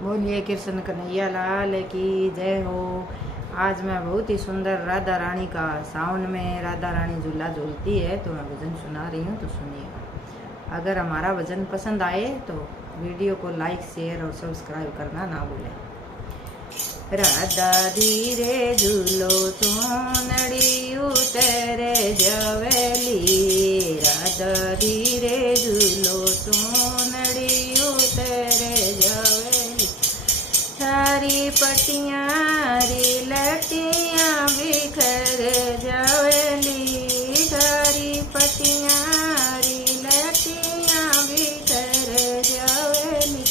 बोलिए कृष्ण कन्हैया लाल की जय हो। आज मैं बहुत ही सुंदर राधा रानी का सावन में राधा रानी झूला झूलती है तो मैं भजन सुना रही हूँ, तो सुनिएगा। अगर हमारा भजन पसंद आए तो वीडियो को लाइक शेयर और सब्सक्राइब करना ना भूलें। राधा धीरे झूलो चूनड़ी उतरे जवेली, राधा धीरे झूलो चूनड़ी उतरे जवेली, सारी पटियाँ री लटियाँ बिखर जावेली, सारी पटियाँ री लटियाँ बिखर जावेली,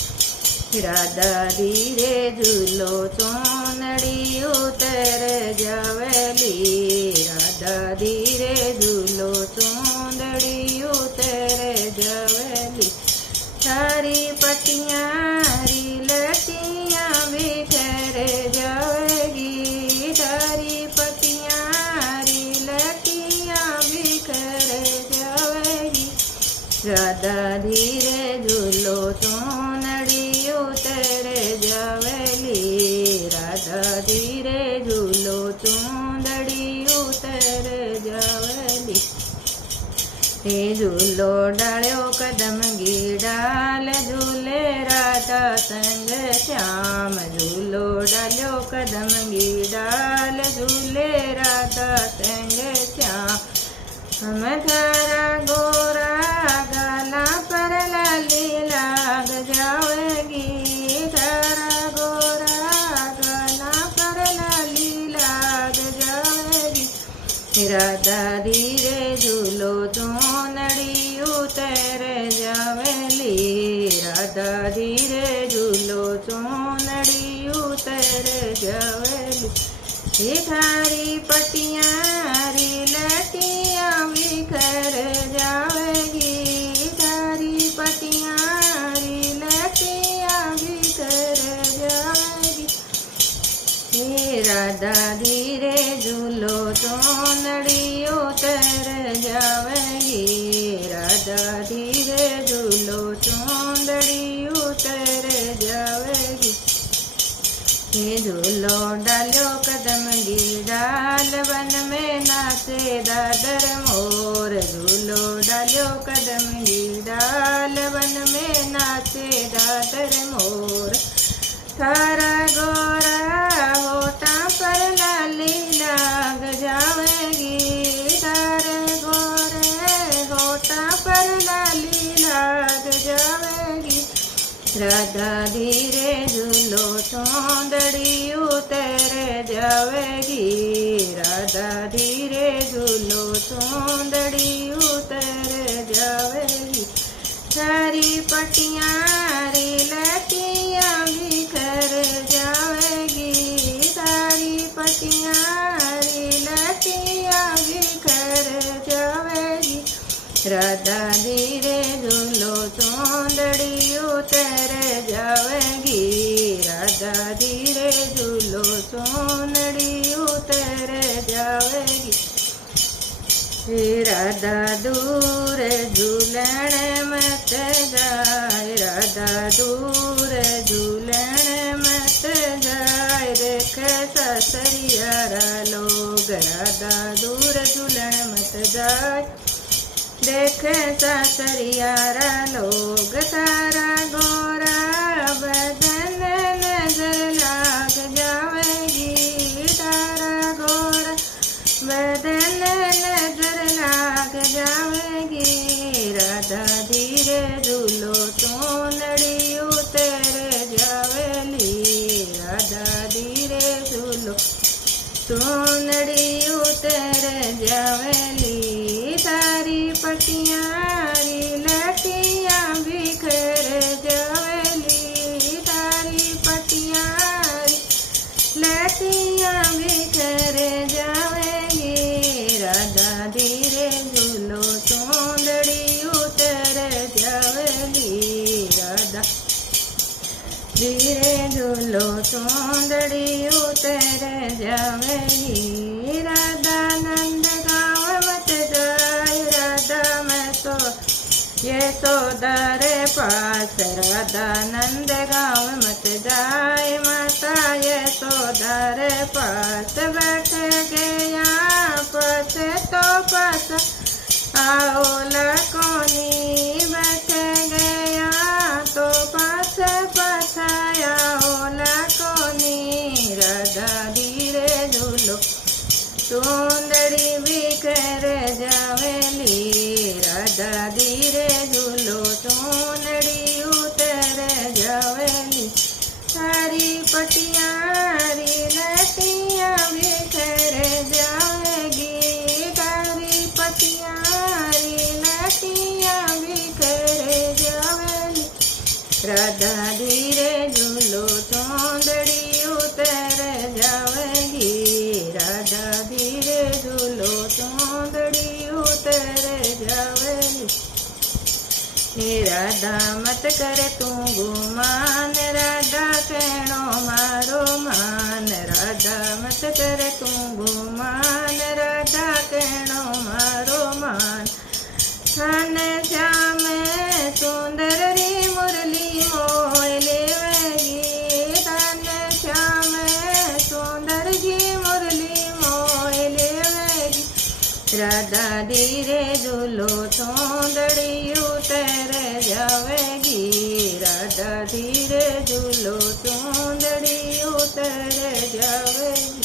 राधा धीरे झूलो चूनड़ी उतर जावेली, राधा धीरे झूलो चूंदड़ी उतर जावेली, सारी पटियाँ री लटियाँ बिखर जावेगी, सारी पटियाँ री लटियाँ बिखर जावेगी, राधा धीरे झूलो चूनड़ी उतर जावेली, राधा धीरे झूलो चूंदड़ी उतर जावेली, हे झूलो डाल्यो कदम गी डाल झूले राधा संग श्याम, झूलो डाल्यो कदम गी डाल झूले राधा संग श्याम, हम थारा गोरा गाला पर लाली लाग जावेगी, थारा गोरा गाला पर लाली लाग जावेगी, राधा धीरे झूलो चूनड़ी उतर जावेली, राधा धीरे झूलो चूनड़ी उतर जावेली, हे थारी पटियाँ री लटियाँ बिखर जावेगी, थारी पटियाँ री लटियाँ बिखर जावेगी, हे राधा धीरे झूलो चूनड़ी उतर जावेगी, राधा धीरे झूलो चूंदड़ी उतर जावेगी, हे झूलो डाल्यो कदम गी डाल वन में नाचे दादर मोर, झूलो डाल्यो कदम गी डाल वन में नाचे दादर मोर, थारा गोरा होठा पर लाली लाग जावेगी, थारे गोरे होठा पर लाली लाग जावेगी, राधा धीरे झूलो चूंदड़ी उतर जावेगी, राधा धीरे झूलो चूंदड़ी उतर जावेगी, सारी पटियाँ री लटियाँ बिखर जावेगी, सारी पटियाँ री लटियाँ बिखर जावेगी, राधा धीरे झूलो चूंदड़ी उतर जावेगी, राधा धीरे झूलो चूंदड़ी उतर जावेगी, राधा दूर झूलण मत जाए, राधा दूर झूलण मत जाए, देख सासरियारा लोग, राधा दूर झूलण मत जाए, देख सासरियारा लोग, तारा गोरा बदन नजर लाग जावेगी, तारा गोरा बदन नजर लाग जावेगी, राधा धीरे झूलो चूनड़ी उतर जावेली, राधा धीरे झूलो चूनड़ी उतर जावेली, सारी पटियाँ री लटियाँ बिखर जावेली, सारी पटियाँ री लटियाँ बिखर जावेगी, राधा धीरे झूलो चूंदड़ी उतर जावेली, राधा धीरे झूलो चूंदड़ी उतर जावेगी, राधा नंद गाँव मत जाए, राधा मैं तो यशोदा रे पास राधा नंद गाँव मत जाए माता यशोदा रे पास बैठ गया पस तो पस आओ लकोनी बैठ गया तो पस पस आओ लकोनी राधा धीरे झूलो सुंदरी बिखर जावेली राधा धीरे झूलो चूंदड़ी उतर जावेली सारी पटियारी लटियां बिखर जाएगी सारी पटियारी लटियां बिखर जावेली राधा धीरे झूलो चूंदड़ी उतर जावेगी राधा धीरे झूलो चूंदड़ी उतर जावेली राधा मत कर तू गुमान राधा कहणो मारो मान राधा मत कर तू गुमान राधा कहणो मारो मान धन श्याम सुंदर री मुरली मोय लेवेगी धन श्याम सुंदर जी मुरली मोय लेवेगी राधा धीरे झूलो चूंदड़ी उतर जावेगी राधा धीरे झूलो चूंदड़ी उतर जावेगी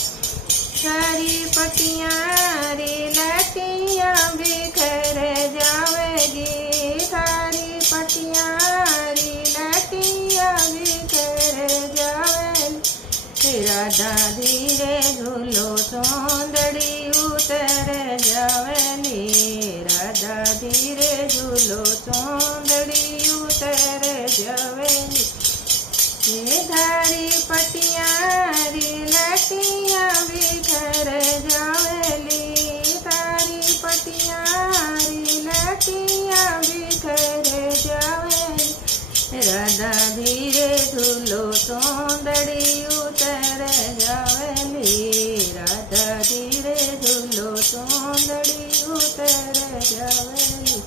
सारी पटियारी लटियां बिखर जावेगी सारी पटियारी लटियां बिखर जावेगी राधा धीरे झूलो चूंदड़ी उतर जावेली राधा धीरे झूलो चूंदड़ी उतर जावेली धारी पटियारी लटियां बिखर जावेली धारी पटियारी लटियां बिखर जावेली राधा धीरे झूलो चूंदड़ी उतर जावेली राधा धीरे झूलो चूंदड़ी उतर जावेली।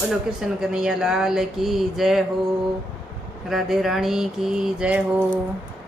बोलो कृष्ण कन्हैया लाल की जय हो। राधे रानी की जय हो।